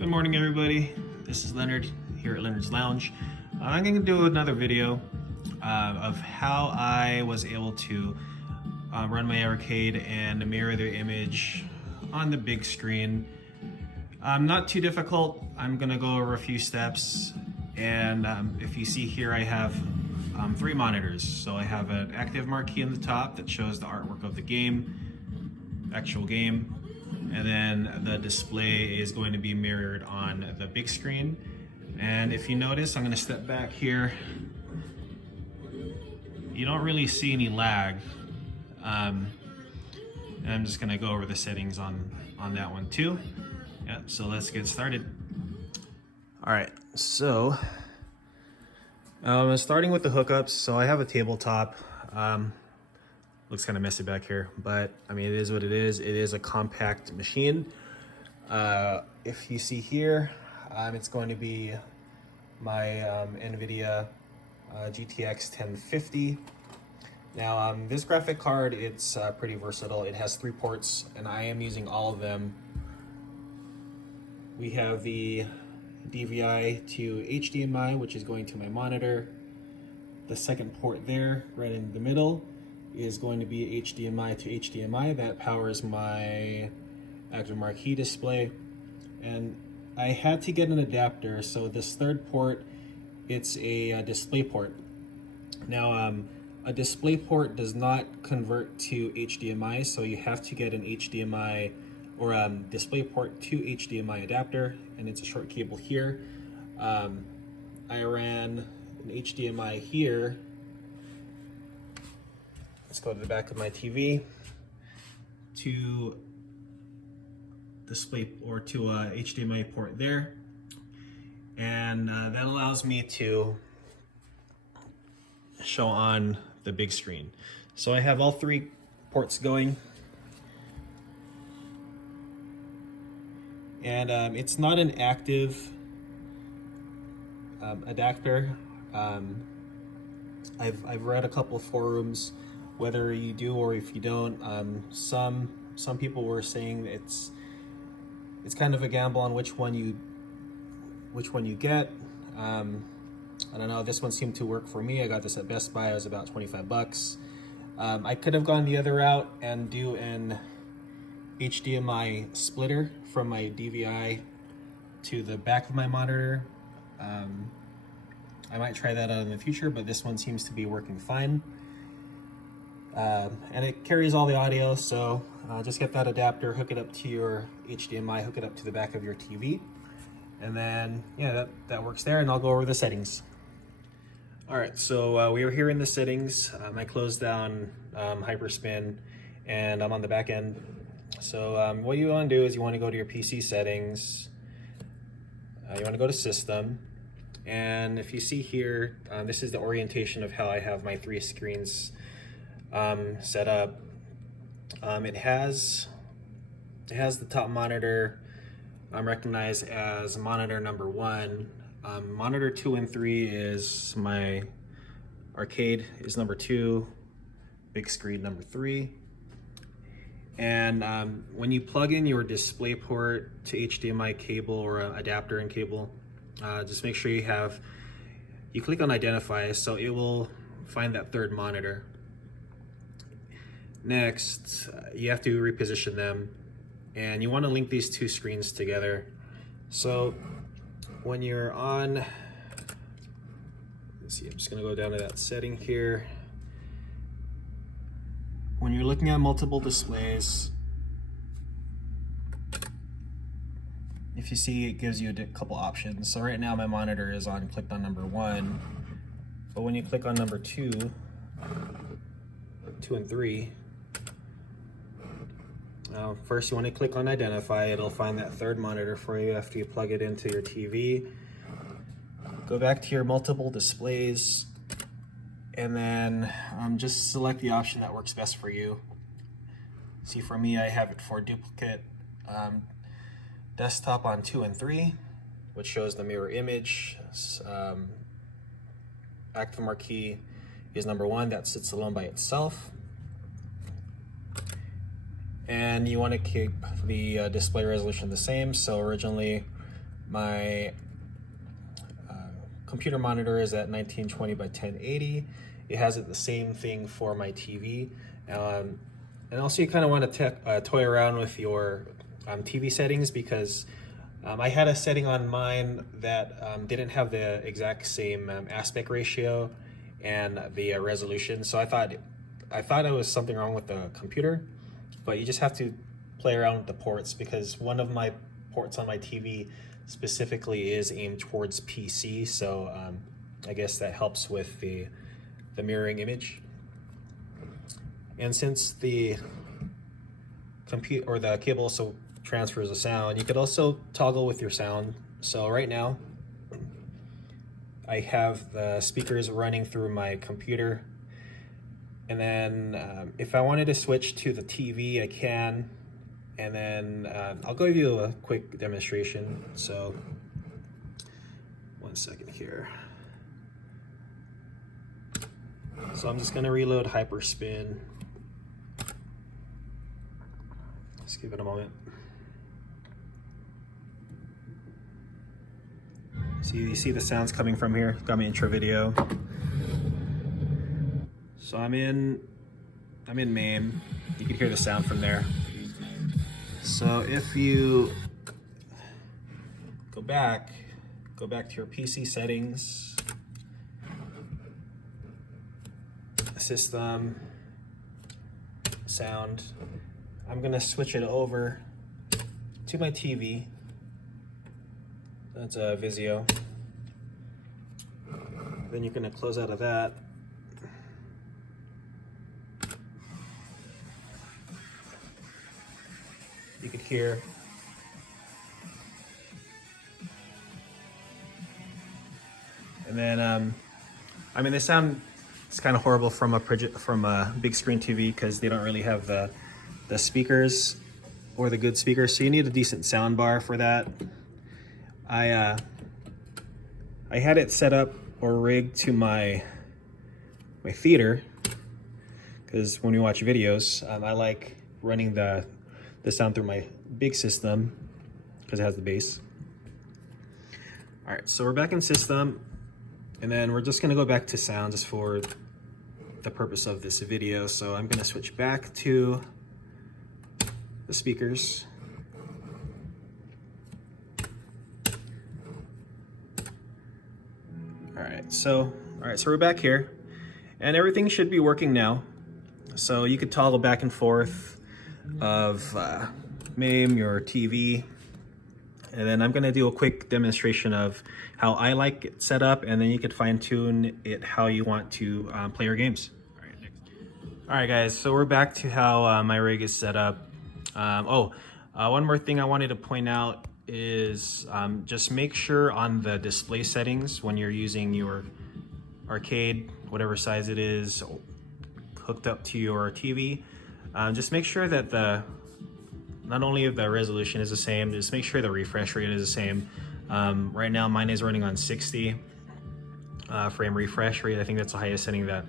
Good morning, everybody. This is Leonard here at Leonard's Lounge. I'm going to do another video of how I was able to run my arcade and mirror the image on the big screen. Not too difficult. I'm going to go over a few steps, and if you see here, I have 3 monitors. So I have an active marquee on the top that shows the artwork of the game, actual game. And then the display is going to be mirrored on the big screen. And if you notice, I'm going to step back here. You don't really see any lag. And I'm just going to go over the settings on that one too. Yeah, so let's get started. All right, so starting with the hookups. So I have a tabletop. Looks kind of messy back here, but I mean, it is what it is. It is a compact machine. If you see here, it's going to be my NVIDIA GTX 1050. Now, this graphic card, it's pretty versatile. It has 3 ports, and I am using all of them. We have the DVI to HDMI, which is going to my monitor. The second port there, right in the middle, is going to be HDMI to HDMI. That powers my active marquee display. And I had to get an adapter, so this third port, it's a Displayport. Now, a Displayport does not convert to HDMI, so you have to get an HDMI or Displayport to HDMI adapter, and it's a short cable here. I ran an HDMI here. Let's go to the back of my TV to display or to a HDMI port there, and that allows me to show on the big screen. So I have all 3 ports going, and it's not an active adapter. I've read a couple of forums, whether you do or if you don't. Some people were saying it's kind of a gamble on which one you get. I don't know. This one seemed to work for me. I got this at Best Buy. It was about 25 bucks. I could have gone the other route and do an HDMI splitter from my DVI to the back of my monitor. I might try that out in the future, but this one seems to be working fine. And it carries all the audio, so just get that adapter, hook it up to your HDMI, hook it up to the back of your TV, and then yeah, that works there. And I'll go over the settings. All right, so we are here in the settings. I closed down Hyperspin, and I'm on the back end. So what you want to do is you want to go to your PC settings. You want to go to System, and if you see here, this is the orientation of how I have my 3 screens set up. It has the top monitor recognized as monitor number 1. Monitor 2 and 3 is my arcade is number 2, big screen number 3. And when you plug in your Displayport to HDMI cable or adapter and cable, just make sure you click on identify, so it will find that 3rd monitor. Next, you have to reposition them, and you want to link these 2 screens together. So when you're on, let's see, I'm just going to go down to that setting here. When you're looking at multiple displays, if you see, it gives you a couple options. So right now my monitor is clicked on number 1, but when you click on number 2 and 3, first you want to click on identify. It'll find that 3rd monitor for you after you plug it into your TV. Go back to your multiple displays, and then just select the option that works best for you. See, for me, I have it for duplicate desktop on 2 and 3, which shows the mirror image. Active marquee is number 1, that sits alone by itself. And you want to keep the display resolution the same. So originally My computer monitor is at 1920 by 1080. It has the same thing for my TV. And also you kind of want to toy around with your TV settings, because I had a setting on mine that didn't have the exact same aspect ratio and the resolution. So I thought it was something wrong with the computer, but you just have to play around with the ports, because one of my ports on my TV specifically is aimed towards PC. So I guess that helps with the mirroring image. And since the the cable also transfers the sound, you could also toggle with your sound. So right now I have the speakers running through my computer, and then if I wanted to switch to the TV, I can. And then I'll give you a quick demonstration. So 1 second here. So I'm just gonna reload Hyperspin. Let's give it a moment. So you see the sounds coming from here. Got my intro video. So I'm in MAME. You can hear the sound from there. So if you go back to your PC settings, system, sound, I'm gonna switch it over to my TV. That's a Vizio. Then you're gonna close out of that. You could hear and then I mean, the sound is kind of horrible from a big screen TV, because they don't really have the speakers or the good speakers, so you need a decent sound bar for that. I had it set up or rigged to my theater, because when we watch videos, I like running the sound through my big system because it has the bass. All right, so we're back in system, and then we're just gonna go back to sound just for the purpose of this video. So I'm gonna switch back to the speakers. All right, so we're back here, and everything should be working now. So you could toggle back and forth of MAME, your TV, and then I'm gonna do a quick demonstration of how I like it set up, and then you could fine tune it how you want to play your games. All right, guys, so we're back to how my rig is set up. One more thing I wanted to point out is just make sure on the display settings when you're using your arcade, whatever size it is, hooked up to your TV, just make sure that not only the resolution is the same, just make sure the refresh rate is the same. Right now mine is running on 60 frame refresh rate. I think that's the highest setting that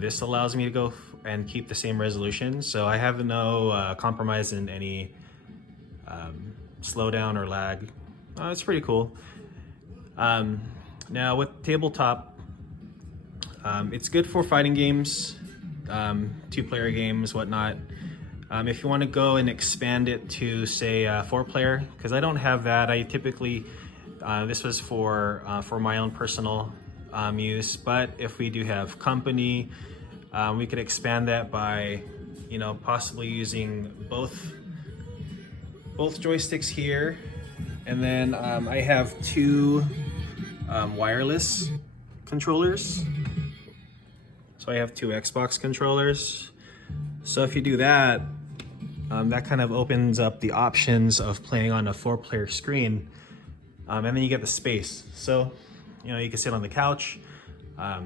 this allows me to go and keep the same resolution. So I have no compromise in any slowdown or lag. It's pretty cool. Now with Tabletop, it's good for fighting games, two-player games, whatnot. If you want to go and expand it to say 4-player, because I don't have that. I typically this was for my own personal use, but if we do have company, we could expand that by possibly using both joysticks here, and then I have 2 wireless controllers. So I have 2 Xbox controllers. So if you do that, that kind of opens up the options of playing on a 4-player screen, and then you get the space. So you can sit on the couch. I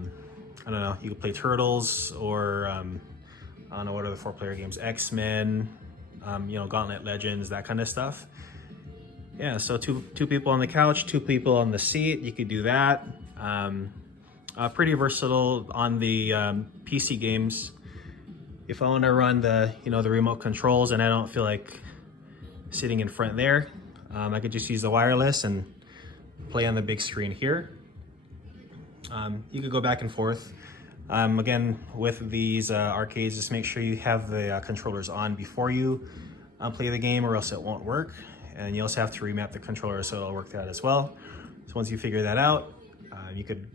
don't know, you could play Turtles, or I don't know, what are the 4-player games, X-Men, Gauntlet Legends, that kind of stuff. Yeah, so two people on the couch, 2 people on the seat, you could do that. Pretty versatile on the PC games. If I want to run the the remote controls and I don't feel like sitting in front there, I could just use the wireless and play on the big screen here. You could go back and forth. Again, with these arcades, just make sure you have the controllers on before you play the game, or else it won't work. And you also have to remap the controller so it'll work that as well. So once you figure that out, you could,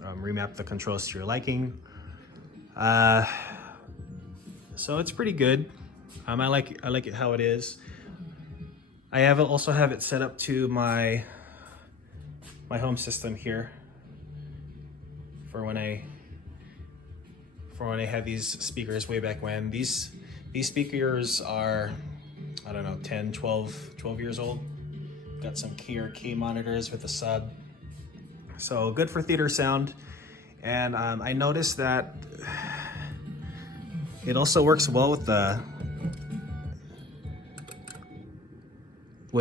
remap the controls to your liking. So it's pretty good. I like it how it is. I also have it set up to my home system here for when I had these speakers way back when. These speakers are, I don't know, 10, 12 years old. Got some K monitors with a sub. So good for theater sound. And I noticed that it also works well with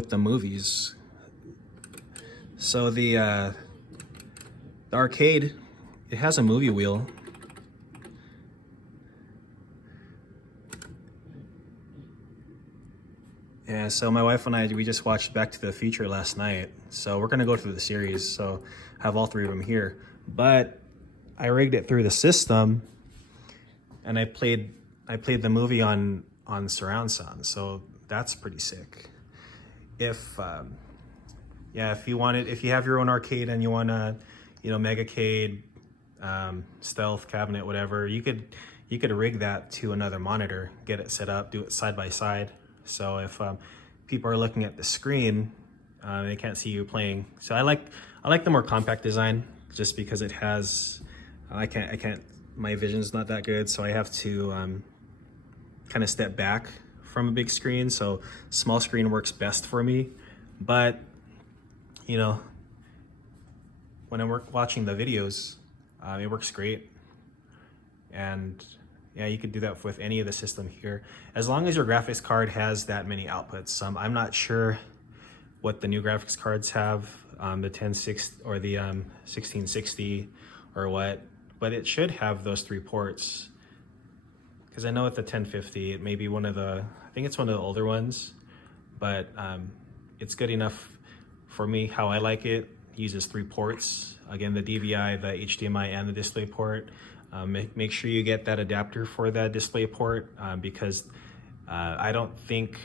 the movies. So the arcade, it has a movie wheel. Yeah, so my wife and I, we just watched Back to the Future last night. So we're gonna go through the series, so I have all three of them here. But I rigged it through the system, and I played the movie on surround sound, so that's pretty sick. If you have your own arcade and you want to, Megacade, stealth cabinet, whatever, you could rig that to another monitor, get it set up, do it side by side. So if people are looking at the screen, they can't see you playing. So I like the more compact design, just because it has, I can't, my vision's not that good, so I have to kind of step back from a big screen. So small screen works best for me. But when I'm watching the videos, it works great. And yeah, you could do that with any of the system here, as long as your graphics card has that many outputs. I'm not sure what the new graphics cards have, the 1060 or the 1660 or what, but it should have those 3 ports. Because I know at the 1050, it may be one of the, I think it's one of the older ones, but it's good enough for me how I like it. It uses 3 ports. Again, the DVI, the HDMI, and the DisplayPort. Make sure you get that adapter for that DisplayPort, because I don't think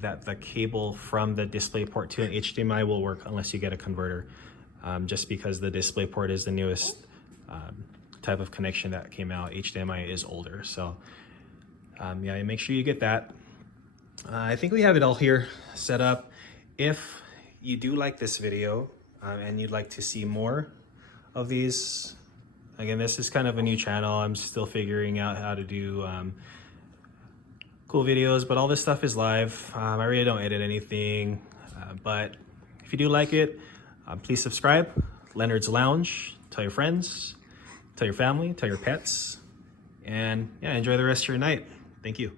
that the cable from the DisplayPort to an HDMI will work unless you get a converter, just because the DisplayPort is the newest type of connection that came out. HDMI is older, so yeah, make sure you get that. I think we have it all here set up. If you do like this video and you'd like to see more of these, again, this is kind of a new channel. I'm still figuring out how to do cool videos, but all this stuff is live. I really don't edit anything, but if you do like it, please subscribe. Leonard's Lounge. Tell your friends, tell your family, tell your pets, and yeah, enjoy the rest of your night. Thank you.